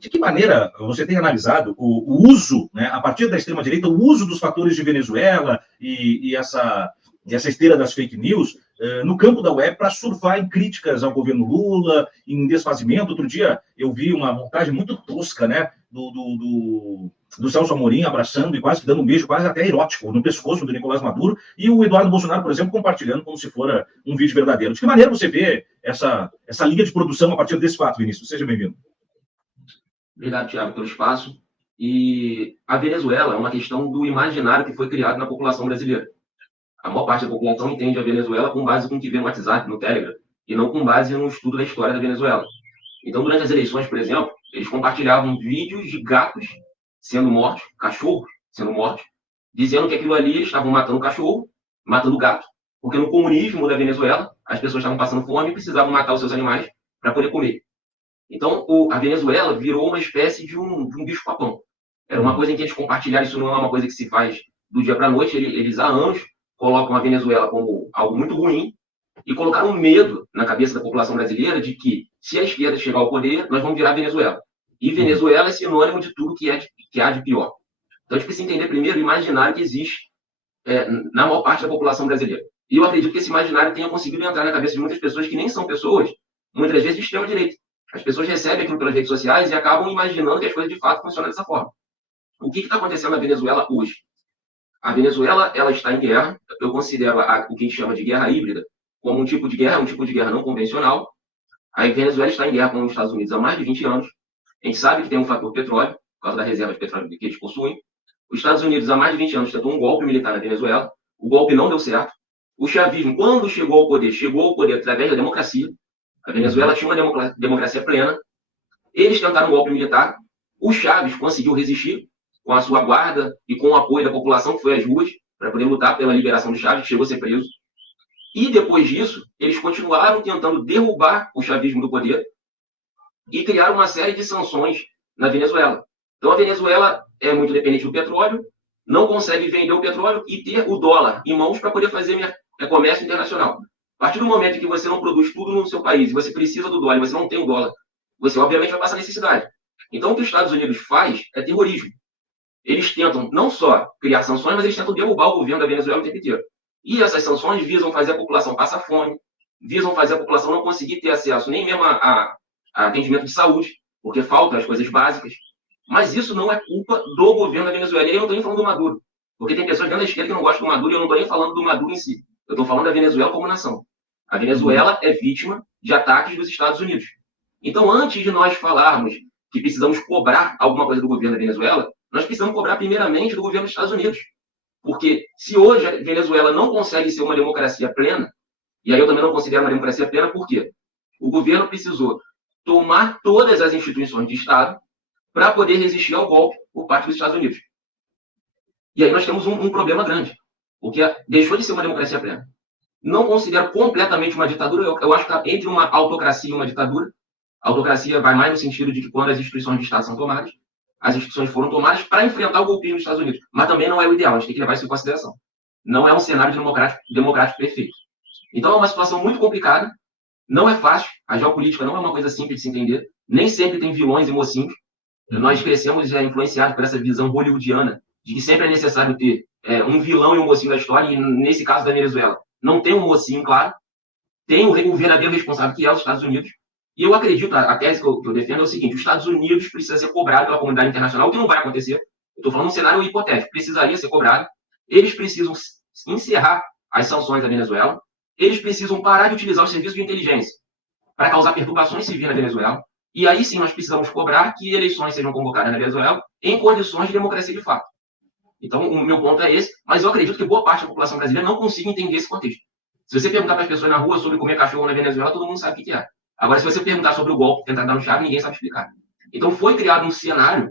De que maneira você tem analisado o uso, né, a partir da extrema-direita, o uso dos fatores de Venezuela e essa esteira das fake news no campo da web para surfar em críticas ao governo Lula, em desfazimento? Outro dia eu vi uma montagem muito tosca, né, do Celso Amorim abraçando e quase dando um beijo, quase até erótico, no pescoço do Nicolás Maduro, e o Eduardo Bolsonaro, por exemplo, compartilhando como se fora um vídeo verdadeiro. De que maneira você vê essa linha de produção a partir desse fato, Vinícius? Seja bem-vindo. Obrigado, Thiago, pelo espaço. E a Venezuela é uma questão do imaginário que foi criado na população brasileira. A maior parte da população entende a Venezuela com base no que vê no WhatsApp, no Telegram, e não com base no estudo da história da Venezuela. Então, durante as eleições, por exemplo, eles compartilhavam vídeos de gatos sendo mortos, cachorros sendo mortos, dizendo que aquilo ali eles estavam matando cachorro, matando gato, porque no comunismo da Venezuela, as pessoas estavam passando fome e precisavam matar os seus animais para poder comer. Então, a Venezuela virou uma espécie de um bicho-papão. Era uma coisa em que eles compartilharam, isso não é uma coisa que se faz do dia para a noite, eles há anos colocam a Venezuela como algo muito ruim e colocaram medo na cabeça da população brasileira de que, se a esquerda chegar ao poder, nós vamos virar Venezuela. E Venezuela é sinônimo de tudo que há de pior. Então, a gente precisa entender primeiro o imaginário que existe na maior parte da população brasileira. E eu acredito que esse imaginário tenha conseguido entrar na cabeça de muitas pessoas que nem são pessoas, muitas vezes de extrema-direita. As pessoas recebem aquilo pelas redes sociais e acabam imaginando que as coisas de fato funcionam dessa forma. O que está acontecendo na Venezuela hoje? A Venezuela ela está em guerra. Eu considero o que a gente chama de guerra híbrida como um tipo de guerra não convencional. A Venezuela está em guerra com os Estados Unidos há mais de 20 anos. A gente sabe que tem um fator petróleo, por causa da reserva de petróleo que eles possuem. Os Estados Unidos, há mais de 20 anos, tentou um golpe militar na Venezuela. O golpe não deu certo. O chavismo, quando chegou ao poder através da democracia. A Venezuela tinha uma democracia plena. Eles tentaram um golpe militar. O Chávez conseguiu resistir com a sua guarda e com o apoio da população que foi às ruas para poder lutar pela liberação do Chávez, que chegou a ser preso. E depois disso, eles continuaram tentando derrubar o chavismo do poder e criaram uma série de sanções na Venezuela. Então, a Venezuela é muito dependente do petróleo, não consegue vender o petróleo e ter o dólar em mãos para poder fazer comércio internacional. A partir do momento em que você não produz tudo no seu país e você precisa do dólar e você não tem o dólar, você obviamente vai passar necessidade. Então, o que os Estados Unidos faz é terrorismo. Eles tentam não só criar sanções, mas eles tentam derrubar o governo da Venezuela o tempo inteiro. E essas sanções visam fazer a população passar fome, visam fazer a população não conseguir ter acesso nem mesmo a atendimento de saúde, porque faltam as coisas básicas. Mas isso não é culpa do governo da Venezuela. E eu não estou nem falando do Maduro, porque tem pessoas dentro da esquerda que não gostam do Maduro e eu não estou nem falando do Maduro em si. Eu estou falando da Venezuela como nação. A Venezuela é vítima de ataques dos Estados Unidos. Então, antes de nós falarmos que precisamos cobrar alguma coisa do governo da Venezuela, nós precisamos cobrar primeiramente do governo dos Estados Unidos. Porque se hoje a Venezuela não consegue ser uma democracia plena, e aí eu também não considero uma democracia plena, por quê? O governo precisou tomar todas as instituições de Estado para poder resistir ao golpe por parte dos Estados Unidos. E aí nós temos um problema grande, porque deixou de ser uma democracia plena. Não considero completamente uma ditadura, eu acho que está entre uma autocracia e uma ditadura. A autocracia vai mais no sentido de que quando as instituições de Estado são tomadas, as instituições foram tomadas para enfrentar o golpismo dos Estados Unidos. Mas também não é o ideal, a gente tem que levar isso em consideração. Não é um cenário democrático perfeito. Então é uma situação muito complicada, não é fácil, a geopolítica não é uma coisa simples de se entender, nem sempre tem vilões e mocinhos. Nós crescemos influenciados por essa visão hollywoodiana de que sempre é necessário ter um vilão e um mocinho da história, e nesse caso da Venezuela não tem um mocinho, claro, tem o verdadeiro responsável, que é os Estados Unidos. E eu acredito, a tese que eu defendo é o seguinte: os Estados Unidos precisa ser cobrado pela comunidade internacional, o que não vai acontecer. Eu estou falando de um cenário hipotético, precisaria ser cobrado. Eles precisam encerrar as sanções da Venezuela, eles precisam parar de utilizar os serviços de inteligência para causar perturbações civis na Venezuela, e aí sim nós precisamos cobrar que eleições sejam convocadas na Venezuela em condições de democracia de fato. Então, o meu ponto é esse, mas eu acredito que boa parte da população brasileira não consiga entender esse contexto. Se você perguntar para as pessoas na rua sobre comer cachorro na Venezuela, todo mundo sabe o que é. Agora, se você perguntar sobre o golpe tentar dar no Chávez, ninguém sabe explicar. Então, foi criado um cenário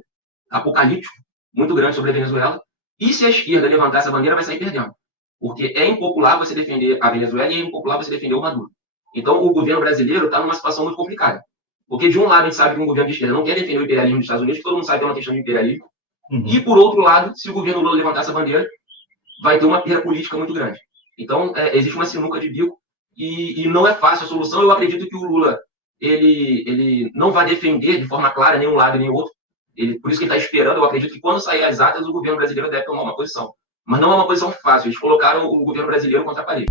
apocalíptico muito grande sobre a Venezuela, e se a esquerda levantar essa bandeira, vai sair perdendo. Porque é impopular você defender a Venezuela e é impopular você defender o Maduro. Então, o governo brasileiro está numa situação muito complicada. Porque, de um lado, a gente sabe que um governo de esquerda não quer defender o imperialismo dos Estados Unidos, todo mundo sabe que é uma questão de imperialismo. E, por outro lado, se o governo Lula levantar essa bandeira, vai ter uma perda política muito grande. Então, existe uma sinuca de bico e não é fácil a solução. Eu acredito que o Lula ele não vai defender de forma clara nenhum lado nem outro. Por isso que ele está esperando. Eu acredito que quando sair as atas, o governo brasileiro deve tomar uma posição. Mas não é uma posição fácil. Eles colocaram o governo brasileiro contra a parede.